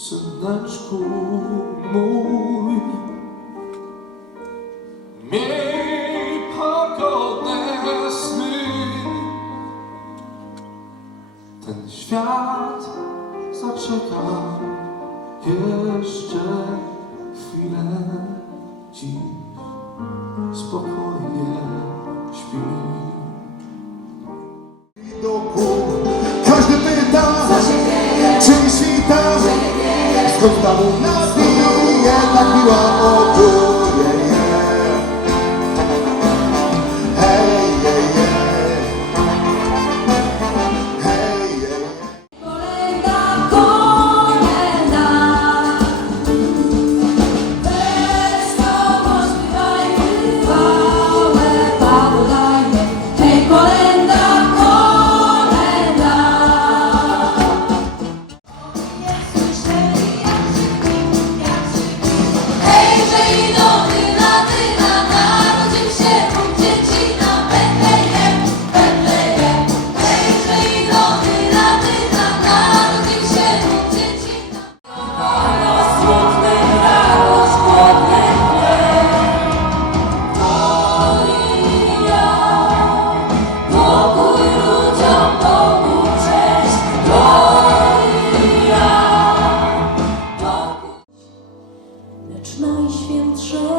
Serdeczku mój. Miej pogodne sny. Ten świat zaczeka jeszcze chwilę. Dziś spokojnie śpi quando o aluno, show.